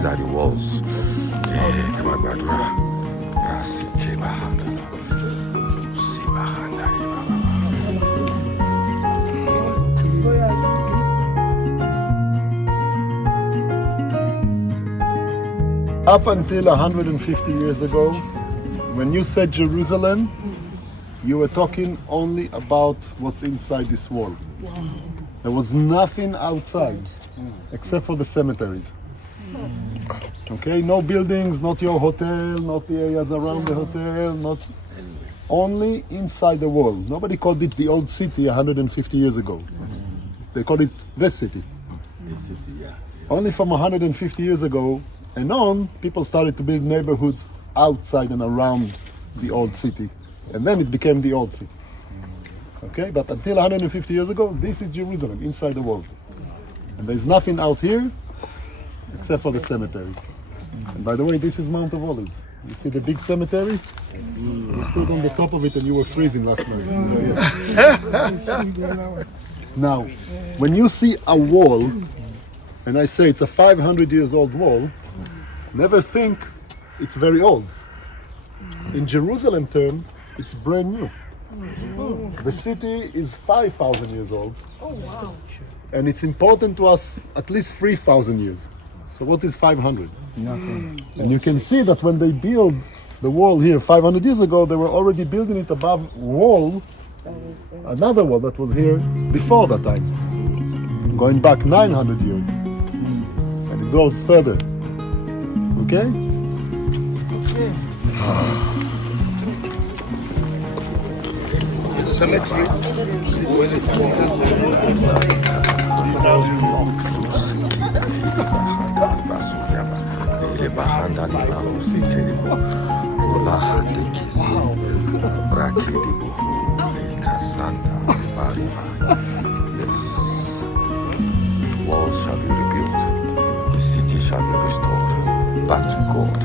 These are the walls. Up until 150 years ago, when you said Jerusalem, you were talking only about what's inside this wall. There was nothing outside except for the cemeteries. Okay, no buildings, not your hotel, not the areas around the hotel, not only inside the wall. Nobody called it the old city 150 years ago. They called it the city. Only from 150 years ago and on, people started to build neighborhoods outside and around the old city. And then it became the old city. Okay, but until 150 years ago, this is Jerusalem, inside the walls. And there's nothing out here except for the cemeteries. And by the way, this is Mount of Olives. You see the big cemetery? We stood on the top of it and you were freezing last night. Now, when you see a wall, and I say it's a 500 years old wall, never think it's very old. In Jerusalem terms, it's brand new. The city is 5,000 years old. Oh, wow. And it's important to us at least 3,000 years. So what is 500? Nothing. And you can see that when they built the wall here 500 years ago, they were already building it above wall, another wall that was here before that time, going back 900 years. And it goes further. Okay? Okay. Cemetery. Yes. Walls shall be rebuilt. The city shall be restored back to God.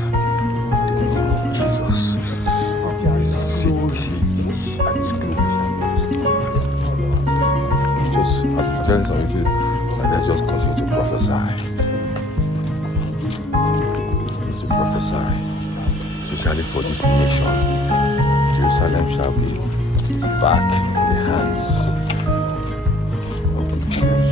In the name of Jesus. The city and its glory. I'm telling some of you, and they just continue to prophesy. To prophesy, especially for this nation. Jerusalem shall be back in the hands of the Jews.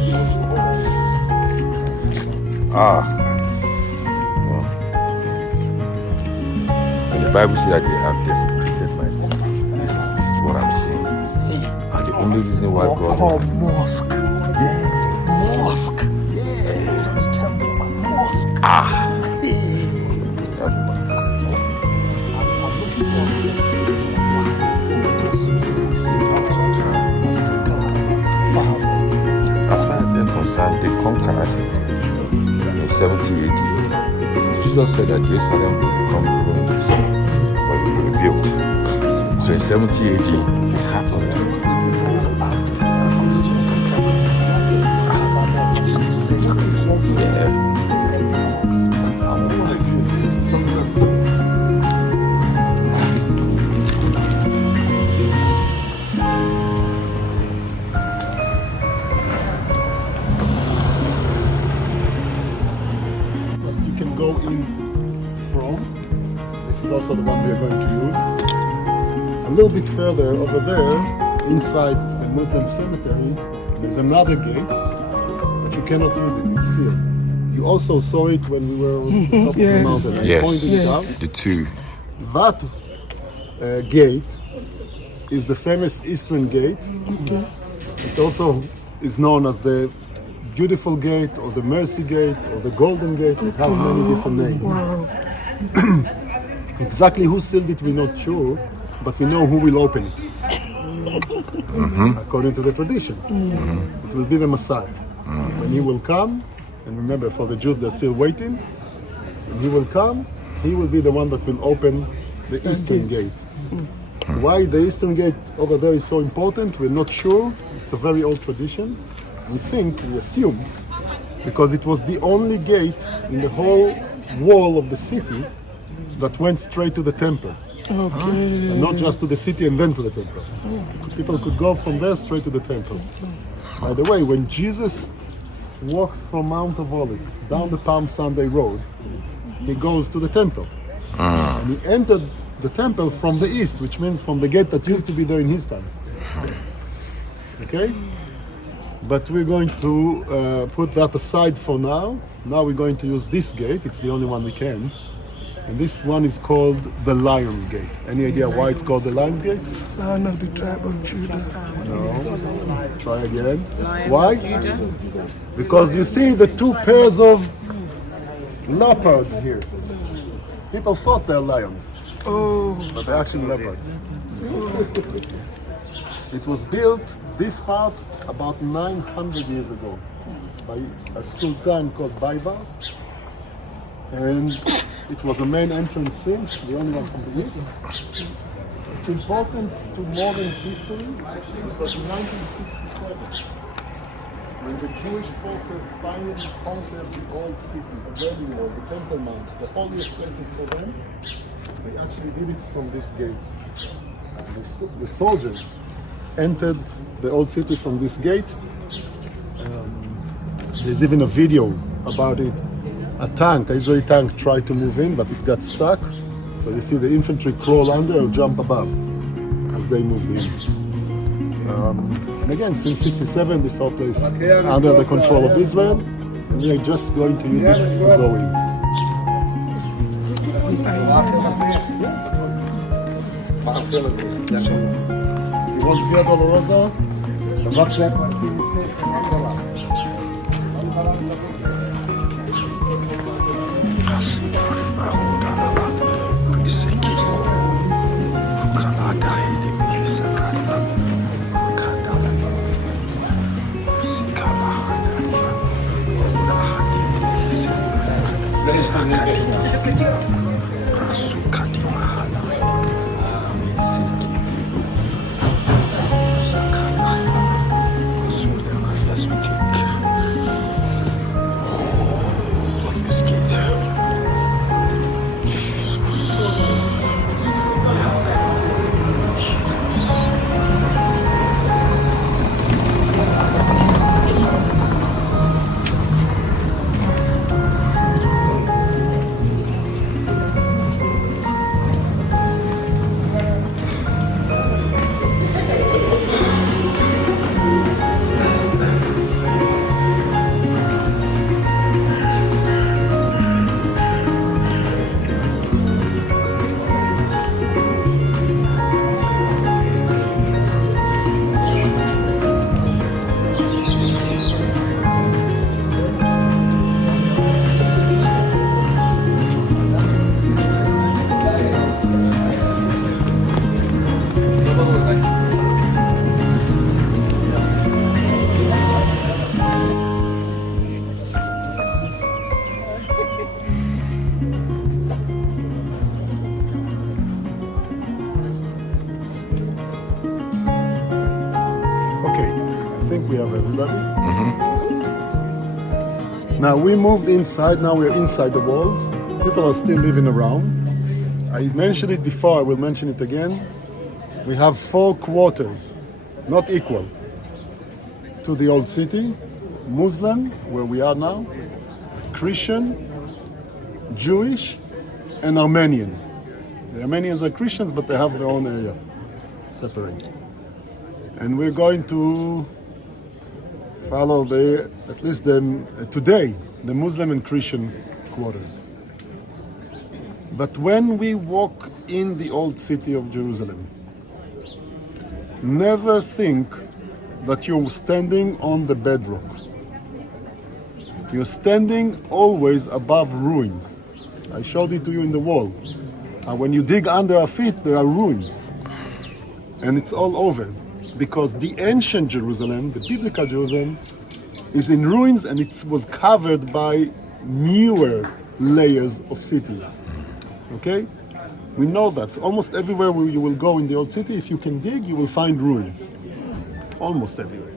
And the Bible says that they have desecrated my city. This is what I'm saying. And the only reason why God mosque. Mosque. Mosque. 70 AD. Jesus said that Jerusalem will become ruins, but it will be built. So in 70 AD, it happened. Yes. You can go in from. This is also the one we are going to use. A little bit further over there, inside the Muslim cemetery, there's another gate, but you cannot use it. It's sealed. You also saw it when we were on the top of the mountain. I pointed it out. The two. That gate is the famous Eastern Gate. It also is known as the Beautiful Gate or the Mercy Gate or the Golden Gate. It has many different names. Exactly who sealed it, we're not sure, but we know who will open it. According to the tradition. It will be the Messiah. When he will come, and remember for the Jews they're still waiting, when he will come, he will be the one that will open the Eastern Gate. Why the Eastern Gate over there is so important, we're not sure. It's a very old tradition. We assume, because it was the only gate in the whole wall of the city that went straight to the temple. And not just to the city and then to the temple. People could go from there straight to the temple. By the way, when Jesus walks from Mount of Olives down the Palm Sunday road, he goes to the temple. And he entered the temple from the east, which means from the gate that used to be there in his time. Okay? But we're going to put that aside for now. Now we're going to use this gate. It's the only one we can. And this one is called the Lion's Gate. Any idea why it's called the Lion's Gate? Lion of the tribe of Judah. No. Try again. Why? Because you see the two pairs of leopards here. People thought they're lions, but they're actually leopards. It was built, this part, about 900 years ago by a sultan called Baybars. And it was a main entrance since, the only one from the east. It's important to modern history because in 1967, when the Jewish forces finally conquered the old city, the Wedding Wall, the Temple Mount, the holiest places for them, they actually did it from this gate. The soldiers entered the old city from this gate. There's even a video about it. A tank, an Israeli tank, tried to move in, but it got stuck. So you see the infantry crawl under or jump above as they moved in. And again, since '67, this whole place is under the control of Israel, and we are just going to use it to go in. You want Via Dolorosa? we have everybody. Now we moved inside, now we're inside the walls. People are still living around. I mentioned it before, I will mention it again. We have 4 quarters, not equal, to the old city. Muslim, where we are now, Christian, Jewish, and Armenian. The Armenians are Christians, but they have their own area, separate. And we're going to follow today, the Muslim and Christian quarters. But when we walk in the old city of Jerusalem, never think that you're standing on the bedrock. You're standing always above ruins. I showed it to you in the wall. And when you dig under our feet, there are ruins. And it's all over. Because the ancient Jerusalem, the biblical Jerusalem, is in ruins and it was covered by newer layers of cities. Okay? We know that almost everywhere where you will go in the old city, if you can dig, you will find ruins. Almost everywhere.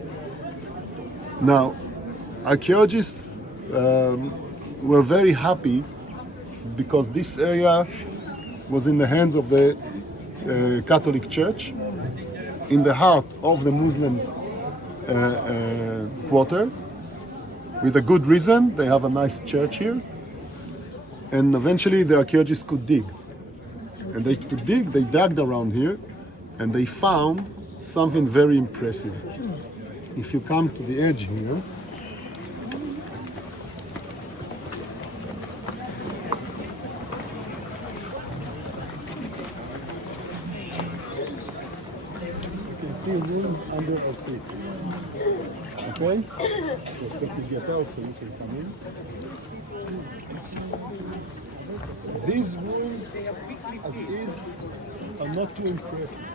Now, archaeologists were very happy because this area was in the hands of the Catholic Church, in the heart of the Muslims' quarter, with a good reason. They have a nice church here, and eventually the archaeologists could dig. And they could dig, they dug around here, and they found something very impressive. If you come to the edge here, see rooms under our feet. Okay? Just let me get out so you can come in. These rooms, as is, are not too impressive.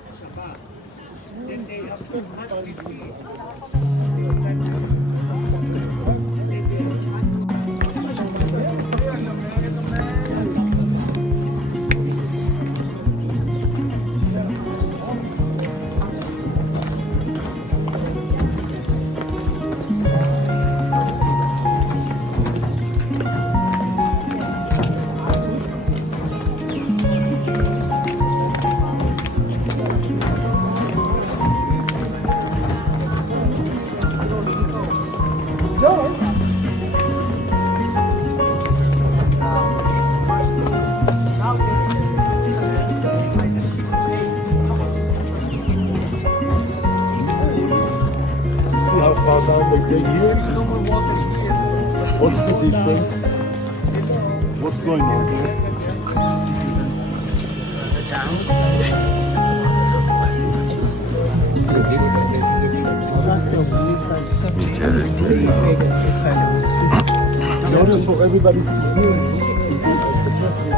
How far down they dig here? What's the difference? What's going on here? In order for everybody to hear you, I suggest you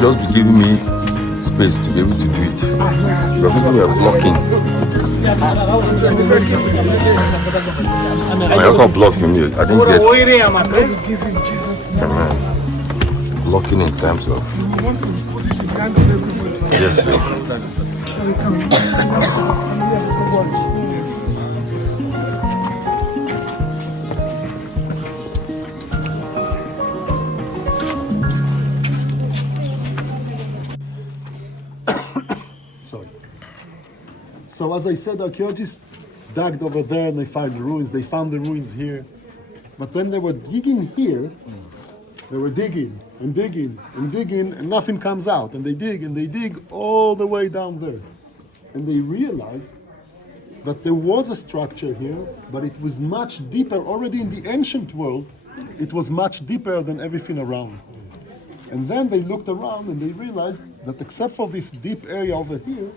Just be giving me space to be able to do it. But people were blocking. I mean, I can't block him here. I didn't get. Amen. Blocking in terms of. Yes, sir. So as I said, archaeologists dug over there and they found the ruins. They found the ruins here. But when they were digging here, they were digging and digging and digging and nothing comes out. And they dig all the way down there. And they realized that there was a structure here, but it was much deeper. Already in the ancient world, it was much deeper than everything around. And then they looked around and they realized that except for this deep area over here,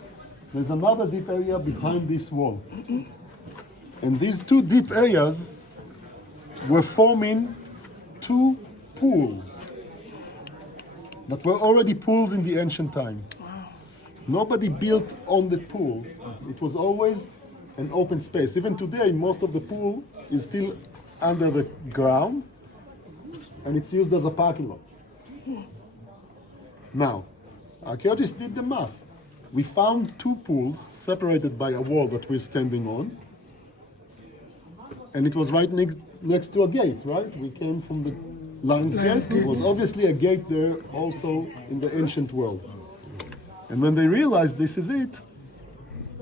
there's another deep area behind this wall. And these two deep areas were forming two pools that were already pools in the ancient time. Nobody built on the pools. It was always an open space. Even today, most of the pool is still under the ground, and it's used as a parking lot. Now, archaeologists did the math. We found two pools separated by a wall that we're standing on, and it was right next to a gate, right? We came from the Lion's Gate. There was obviously a gate there also in the ancient world. And when they realized this is it,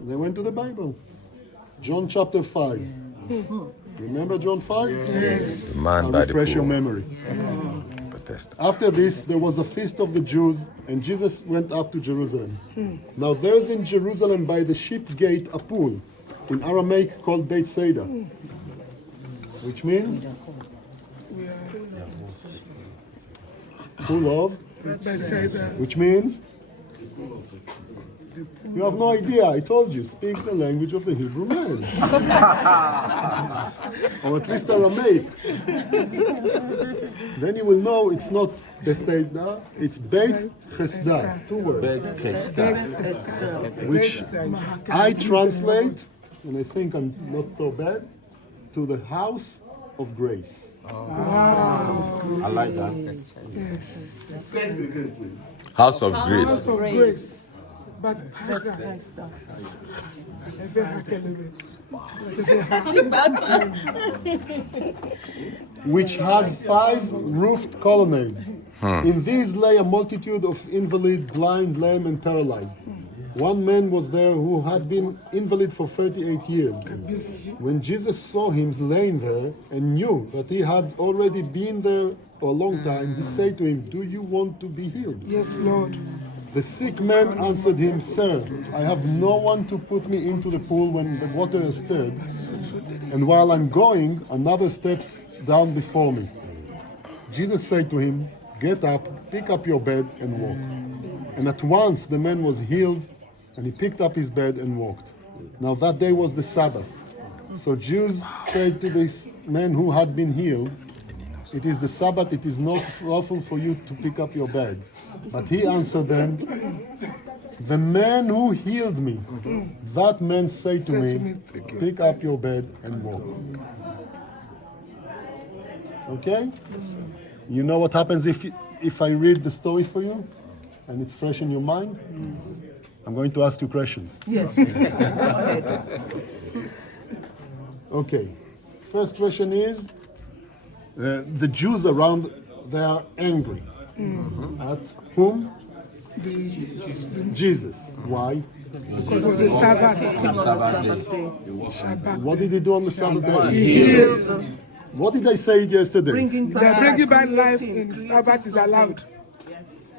they went to the Bible. John chapter 5. Remember John 5? The man I'll by the refresh your pool. memory. Bethesda. After this, there was a feast of the Jews, and Jesus went up to Jerusalem. Now there's in Jerusalem by the sheep gate a pool, in Aramaic called Bethesda, which means pool of, which means you have no idea. I told you, speak the language of the Hebrew man, or at least Aramaic. Then you will know it's not Bethesda, it's Bethesda, two words, which I translate, and I think I'm not so bad, to the house of grace. I like that. House of grace. House of grace. But which has 5 roofed colonnades. In these lay a multitude of invalid, blind, lame, and paralyzed. One man was there who had been invalid for 38 years. When Jesus saw him laying there and knew that he had already been there for a long time, he said to him, "Do you want to be healed?" yes, Lord. The sick man answered him, "Sir, I have no one to put me into the pool when the water is stirred, and while I'm going, another steps down before me." Jesus said to him, "Get up, pick up your bed and walk." And at once the man was healed, and he picked up his bed and walked. Now that day was the Sabbath. So Jews said to this man who had been healed, "It is the Sabbath, it is not lawful for you to pick up your bed." But he answered them, "The man who healed me, that man said to me, pick up your bed and walk." Okay? You know what happens if I read the story for you and it's fresh in your mind? I'm going to ask you questions. Yes. Okay. First question is, the Jews around, they are angry. At whom? Jesus. Why? Because of the Sabbath. Sabbath day. What did he do on the Sabbath day? Healed. What did I say yesterday? Bringing They are bringing back life creating, in Sabbath is allowed.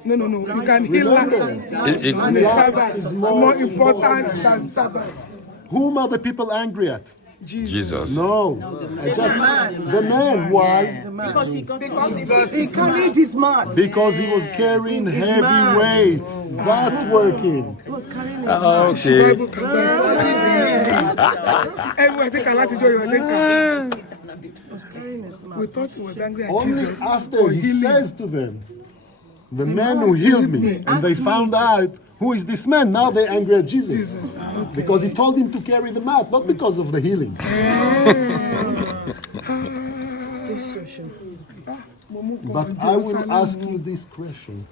No. You can heal Remember, life on the Sabbath. is It's more more important than Sabbath. whom are the people angry at? Jesus. No. The man. Why? Because he carried his mat. Because he was carrying His heavy mat. weight. That's working. He was carrying his mat. Okay. Everyone think I like to do it. We thought he was angry at Only Jesus after for he healing. says to them, "The man who healed me," and they found out who is this man, now they're angry at Jesus. Because he told him to carry the mat, not because of the healing. But I will ask you this question.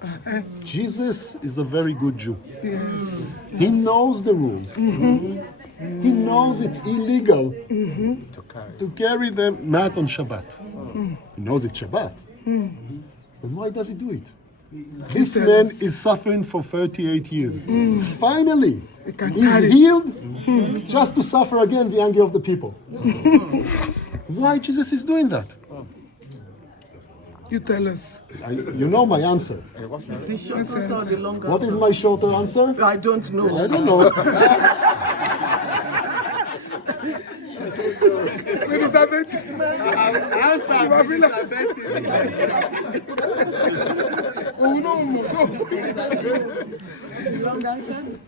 Jesus is a very good Jew. Yes. He knows the rules. He knows it's illegal to carry the mat on Shabbat. He knows it's Shabbat. Then why does he do it? This man is suffering for 38 years. Finally, he's healed just to suffer again the anger of the people. Why Jesus is doing that? You tell us. You know my answer. The short answer or the long What is answer? my shorter answer? I don't know. I don't know. Elizabeth. I'll start with Elizabeth. Oh no.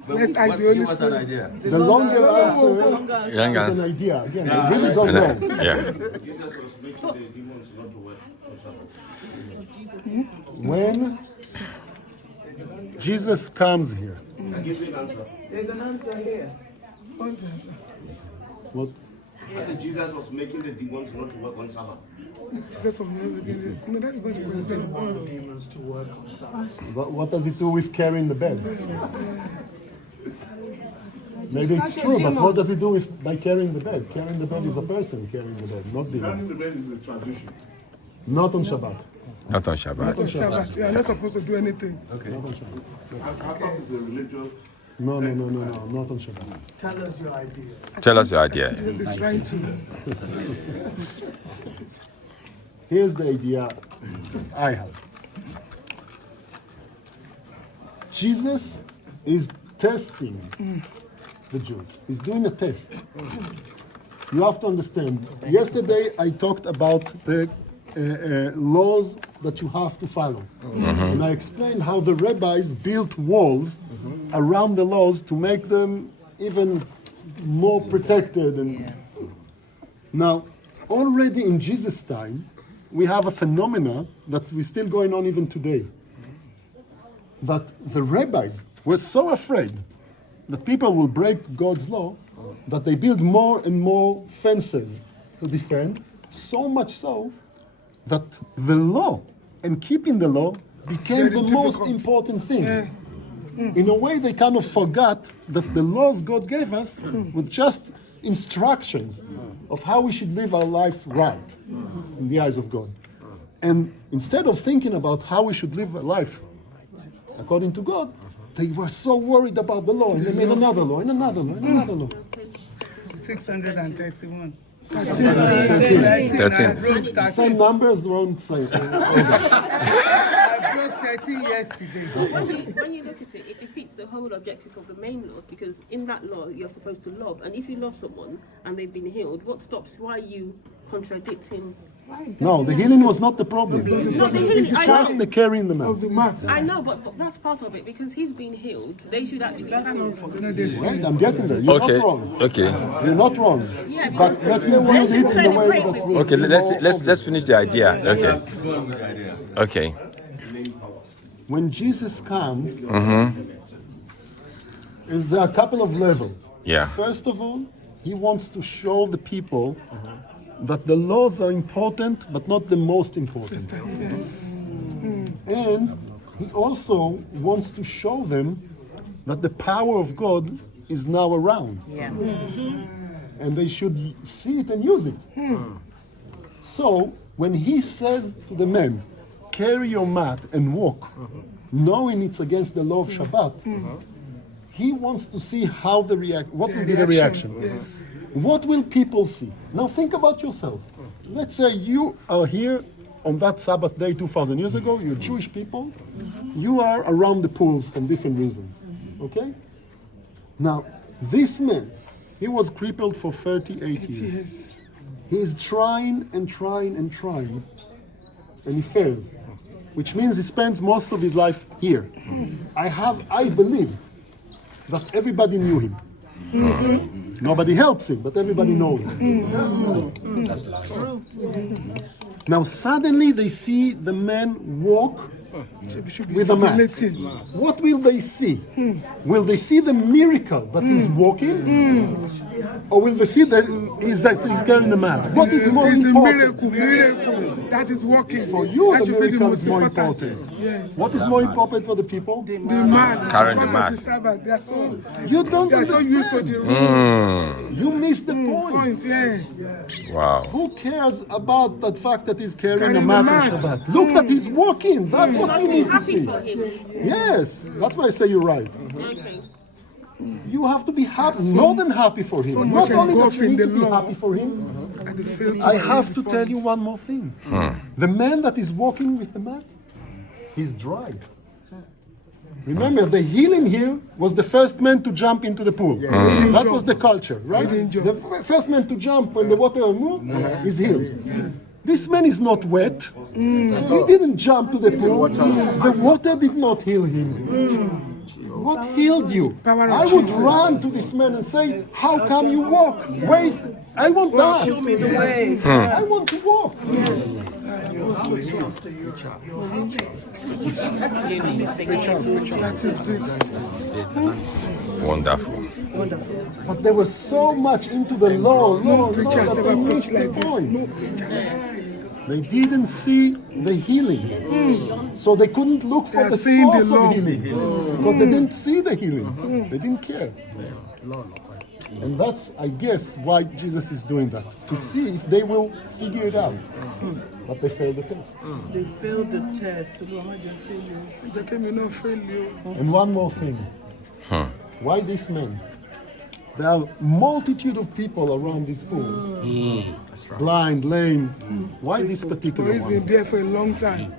Let's ask the Holy Spirit. The longer answer Young is guys. an idea. Again, I really don't know. Yeah. When Jesus comes here, There's an answer here. what? I said Jesus was making the demons not to work on Sabbath. Jesus from the beginning. No, that's not Jesus. What does it do with carrying the bed? Maybe it's true, but what does it do with by carrying the bed? Carrying the bed is a person carrying the bed, not demons. Not on Shabbat. Not on Shabbat. On Shabbat. You are not supposed to do anything. Not on Shabbat. No, not on Shabbat. Tell us your idea. Tell us your idea. Jesus is trying to. Here's the idea I have. Jesus is testing the Jews. He's doing a test. You have to understand. Yesterday I talked about the laws that you have to follow. And I explained how the rabbis built walls around the laws to make them even more protected. And now, already in Jesus' time, we have a phenomena that is still going on even today. That the rabbis were so afraid that people will break God's law that they build more and more fences to defend, so much so that the law and keeping the law became the most important thing. In a way, they kind of forgot that the laws God gave us were just instructions of how we should live our life right in the eyes of God. And instead of thinking about how we should live a life according to God, they were so worried about the law, and they made another law, and another law, and another law. 631. 13. Same numbers, don't say. I broke 13 yesterday. When you look at it, it defeats the whole objective of the main laws, because in that law you're supposed to love, and if you love someone and they've been healed, what stops? Why are you contradicting? No, the healing was not the problem. Not the healing, I Just know. the carrying the man. I know, but that's part of it, because he's been healed. They should actually have him. Right? I'm getting there. You're Okay. not wrong. Okay. You're not wrong. Yeah, But let me read it in the way that will Okay. be Let's finish the idea. Okay. Okay. when Jesus comes, is there a couple of levels. Yeah. First of all, he wants to show the people that the laws are important, but not the most important. And he also wants to show them that the power of God is now around. And they should see it and use it. So, when he says to the men, carry your mat and walk, knowing it's against the law of Shabbat, he wants to see how what will be the reaction. Yes. What will people see? Now think about yourself. Let's say you are here on that Sabbath day 2,000 years ago, you're Jewish people, you are around the pools for different reasons, okay? Now, this man, he was crippled for 38 years. Yes. He is trying and trying and trying, and he fails, which means he spends most of his life here. I believe that everybody knew him. Nobody helps him, but everybody knows him. Now suddenly they see the man walk with a mat. What will they see? Will they see the miracle that he's walking? Or will they see that he's carrying the mat? What is more It's a important? miracle that is working. For you, That the should be miracle most is more important. Yes. What is more important for the people? The man. Carrying the because of mat. Sabbath, They are so, You don't they are so used to understand. the rules. You miss the point. Points, yeah. Wow. Who cares about the fact that he's carrying a Carrying mat the on mat. Shabbat? Look that he's walking. That's what you need to Happy see. for him. Yes, that's why I say you're right. Okay. You have to be happy, more than happy for him. much Not only that engulfed you in need the to be law. happy for him, And they fail I to have to tell you one more thing. The man that is walking with the mat, he's dry. Remember, the healing here was the first man to jump into the pool. That was the culture, right? The first man to jump when the water moved is healed. This man is not wet. He didn't jump to the pool. The water did not heal him. What healed you? I would run to this man and say, how come you walk? I want that. Show me the way. I want to walk. Yes. Wonderful. But they were so much into the law, that they missed the point. They didn't see the healing. So they couldn't look for the source of healing. Because they didn't see the healing. They didn't care. And that's, I guess, why Jesus is doing that. To see if they will figure it out. But they failed the test. They failed the test. They came in failure. And one more thing. Why this man? There are multitude of people around these pools. Blind, lame. Why this particular He's one? been there for a long time.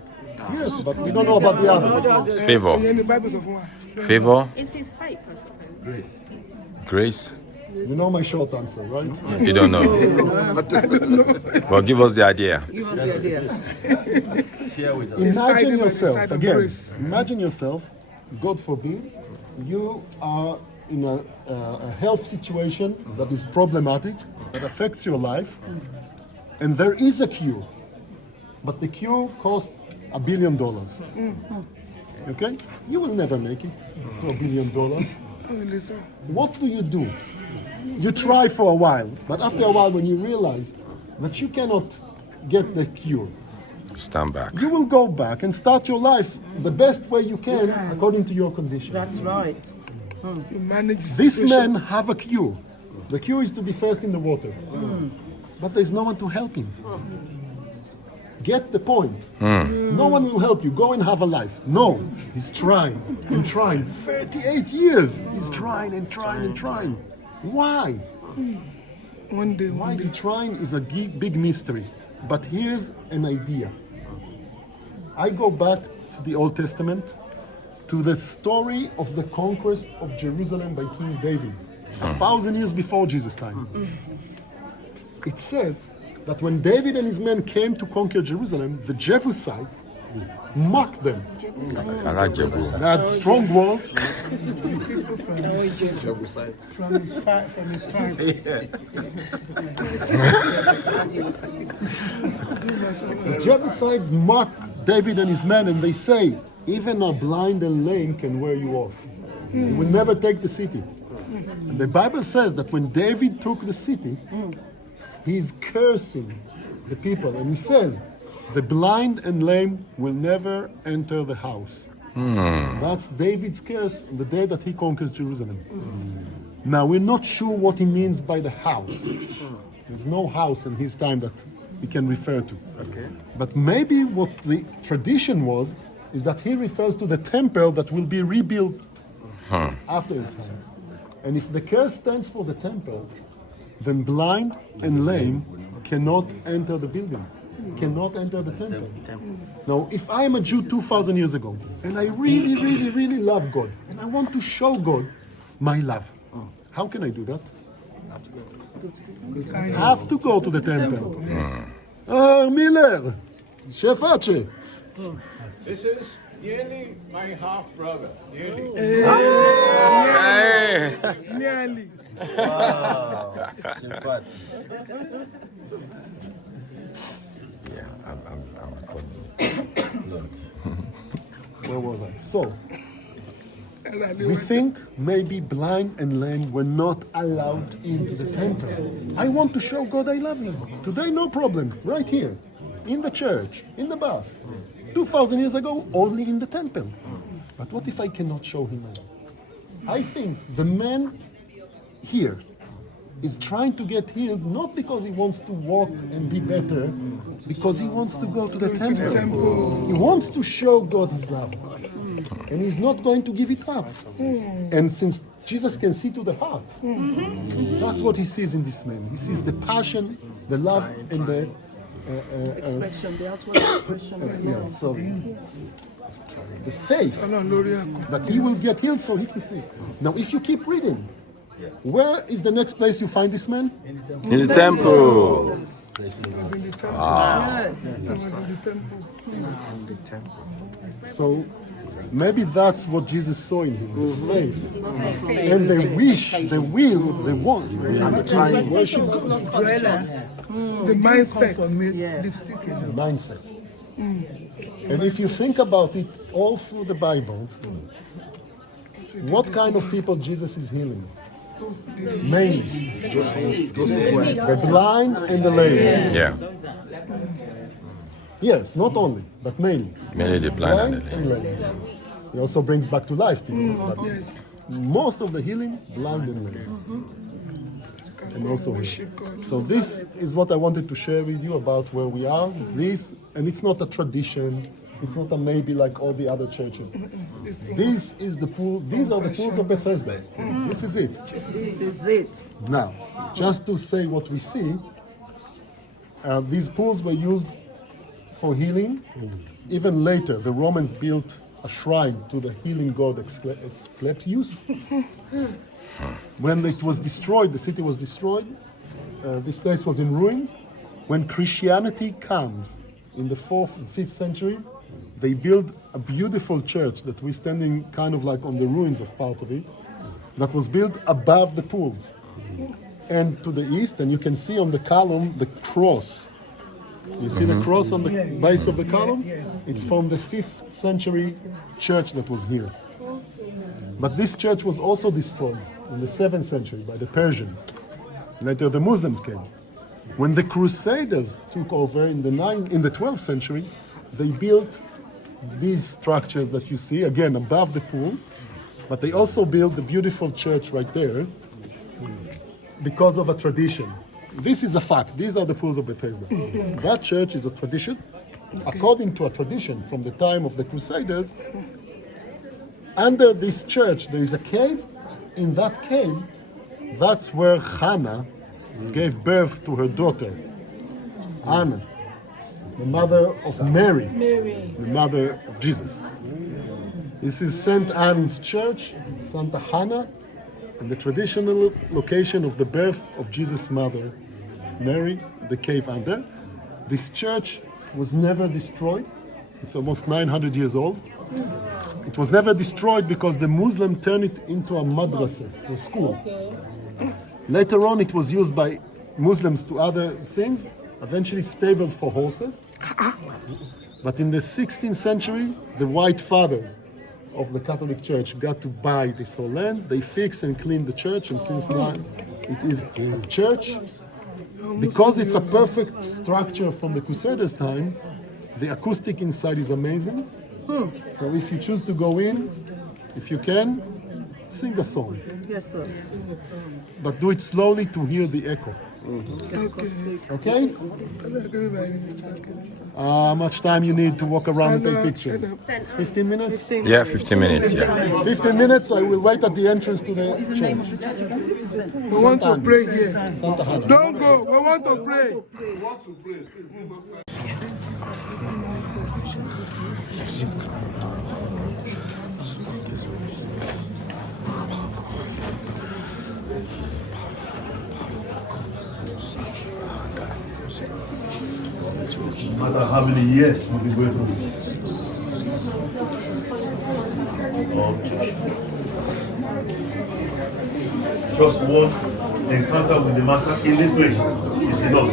Yes, but we don't know about the others. It's favor. Favor. It's his faith, first of all. Grace. You know my short answer, right? You don't know. Well, give us the idea. Give us the idea. Imagine yourself, side of again, grace. imagine yourself, God forbid, you are in a health situation that is problematic, that affects your life, and there is a cure, but the cure costs $1 billion. Okay? You will never make it to $1 billion. What do? You try for a while, but after a while when you realize that you cannot get the cure, Stand back. you will go back and start your life the best way you can according to your condition. That's right. You manage This man have a cure. The cure is to be first in the water. But there's no one to help him. Get the point. No one will help you. Go and have a life. No, he's trying and trying. 38 years. He's trying and trying and trying. Why? one day. Why is he trying is a big mystery. But here's an idea. I go back to the Old Testament, to the story of the conquest of Jerusalem by King David, 1,000 years before Jesus' time. It says that when David and his men came to conquer Jerusalem, the Jebusites mocked them. I like Jebu. They had strong walls. From his tribe. The Jebusites mock David and his men, and they say, even a blind and lame can wear you off. You will never take the city. And the Bible says that when David took the city, he's cursing the people, and he says, the blind and lame will never enter the house. That's David's curse on the day that he conquers Jerusalem. Now, we're not sure what he means by the house. There's no house in his time that we can refer to. But maybe what the tradition was is that he refers to the temple that will be rebuilt after his time. And if the curse stands for the temple, then blind and lame cannot enter the building, cannot enter the temple. Now, if I am a Jew 2,000 years ago, and I really, really, really love God, and I want to show God my love, how can I do that? I have to go to the temple. Miller, Shefache. This is nearly my half brother. Nearly. Nearly. Where was I? So, we think maybe blind and lame were not allowed into the temple. I want to show God I love him. Today, no problem. Right here, in the church, in the bus. 2,000 years ago, only in the temple. But what if I cannot show him my love? I think the man here is trying to get healed not because he wants to walk and be better, because he wants to go to the temple. He wants to show God his love. And he's not going to give it up. And since Jesus can see to the heart, that's what he sees in this man. He sees the passion, the love, and the Expression, the outward expression of love. so the faith that he will get healed so he can see. Now, if you keep reading, where is the next place you find this man? In the temple. Yes. So maybe that's what Jesus saw in him, the faith. And they wish, they will, they want, to worship God. The mindset. The mindset. And if you think about it all through the Bible, what kind of people Jesus is healing? Mainly the blind and the lame. Yeah. Yes, not only, but mainly. Mainly the blind and the lame. lame. He also brings back to life people. But most of the healing, blind and lame. And also here. So this is what I wanted to share with you about where we are. This, and it's not a tradition. It's not a maybe like all the other churches. This is the pool. These are the pools of Bethesda. This is it. This is it. Now, just to say what we see, these pools were used for healing. Even later, the Romans built a shrine to the healing god Asclepius. When it was destroyed, the city was destroyed. This place was in ruins. When Christianity comes in the 4th and 5th century, they built a beautiful church that we're standing kind of like on the ruins of part of it, that was built above the pools. And to the east, and you can see on the column the cross. You see the cross on the base of the column? It's from the 5th century church that was here. But this church was also destroyed in the 7th century by the Persians. Later the Muslims came. When the Crusaders took over in the 12th century, they built these structures that you see, again, above the pool, but they also built the beautiful church right there because of a tradition. This is a fact. These are the pools of Bethesda. That church is a tradition. According to a tradition from the time of the Crusaders, under this church there is a cave. In that cave, that's where Hannah gave birth to her daughter, Anna, the mother of Mary, the mother of Jesus. This is St. Anne's Church, Santa Hannah, and the traditional location of the birth of Jesus' mother, Mary, the cave under. This church was never destroyed. It's almost 900 years old. It was never destroyed because the Muslim turned it into a madrasa, a school. Later on, it was used by Muslims to other things, eventually stables for horses. But in the 16th century, the White Fathers of the Catholic Church got to buy this whole land. They fixed and cleaned the church, and since now it is a church. Because it's a perfect structure from the Crusaders' time, the acoustic inside is amazing. So if you choose to go in, if you can, sing a song. Yes, sir. But do it slowly to hear the echo. Okay? How much time you need to walk around and take pictures? 15 minutes? Yeah, 15 minutes. Yeah. 15 minutes, I will wait at the entrance to the church. We want to pray here. Santa Hannah. Don't go. We want to pray. No matter how many years we'll be going through. Okay. Just one encounter with the master in this place is enough.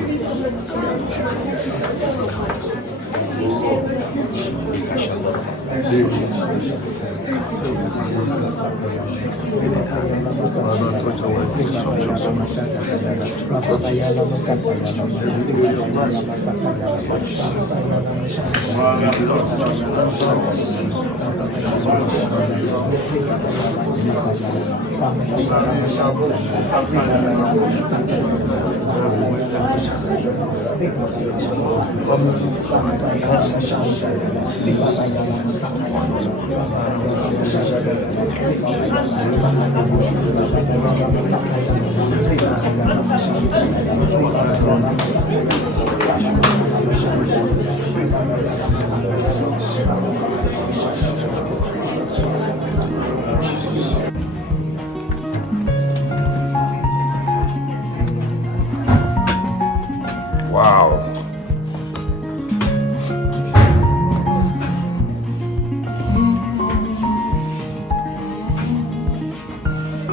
Wow.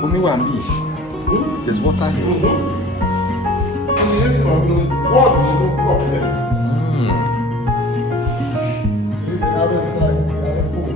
Omi wa nbi. There's water here. Yes, no problem. See the other side, the other pool.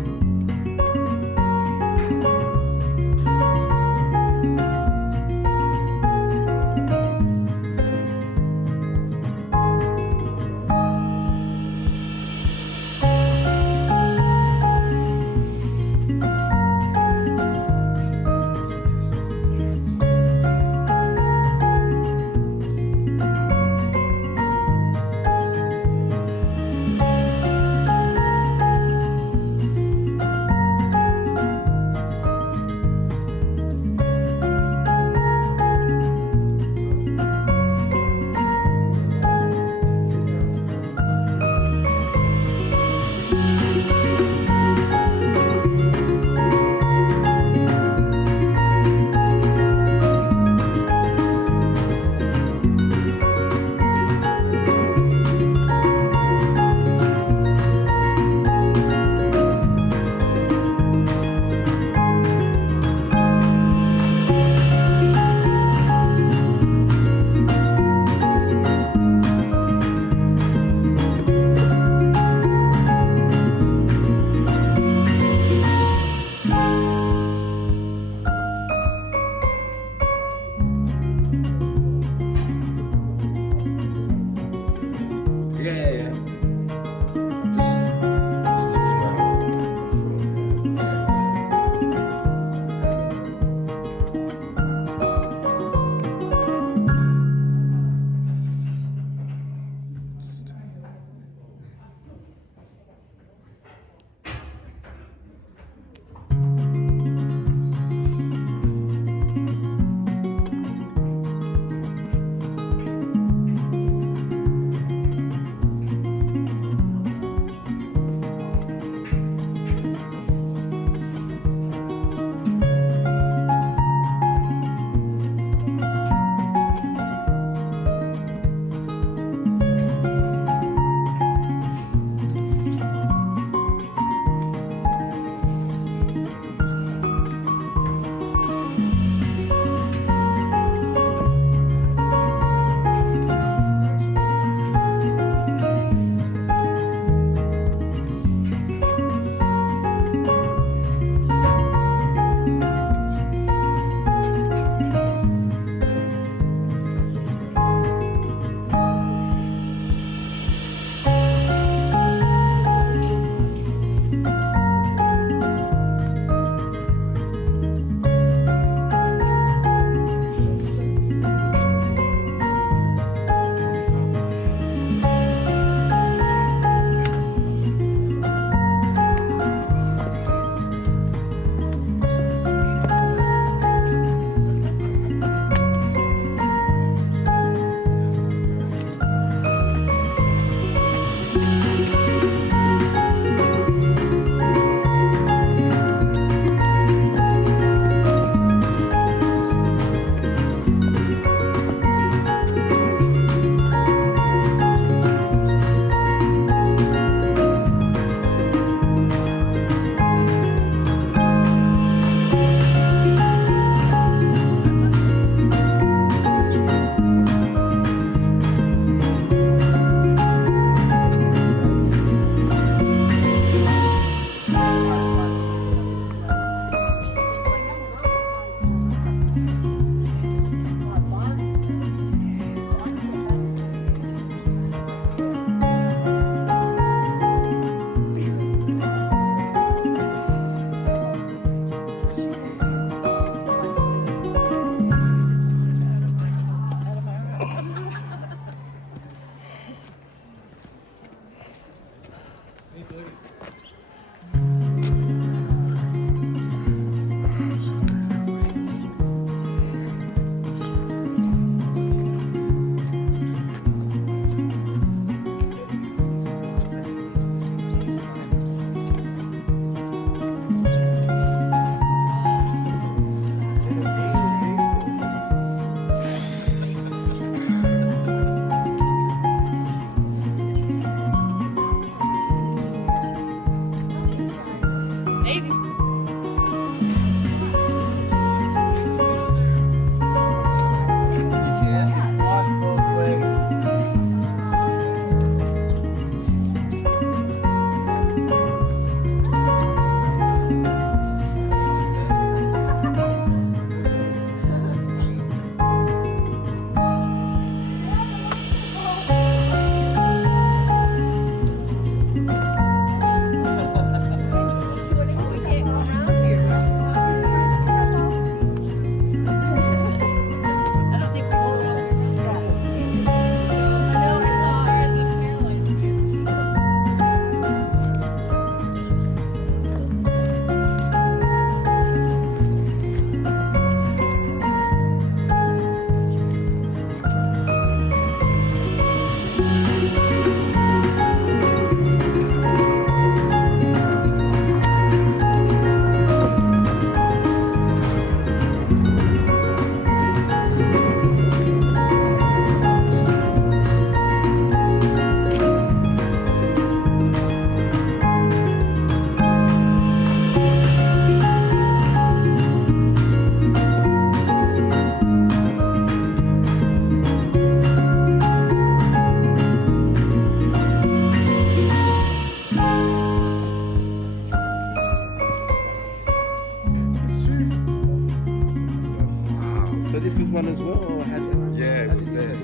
this was one as well, or had Yeah, it was there.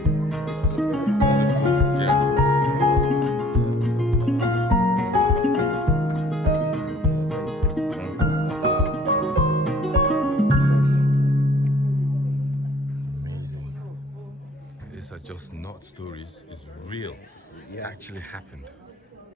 Amazing. These are just not stories, it's real. It actually happened.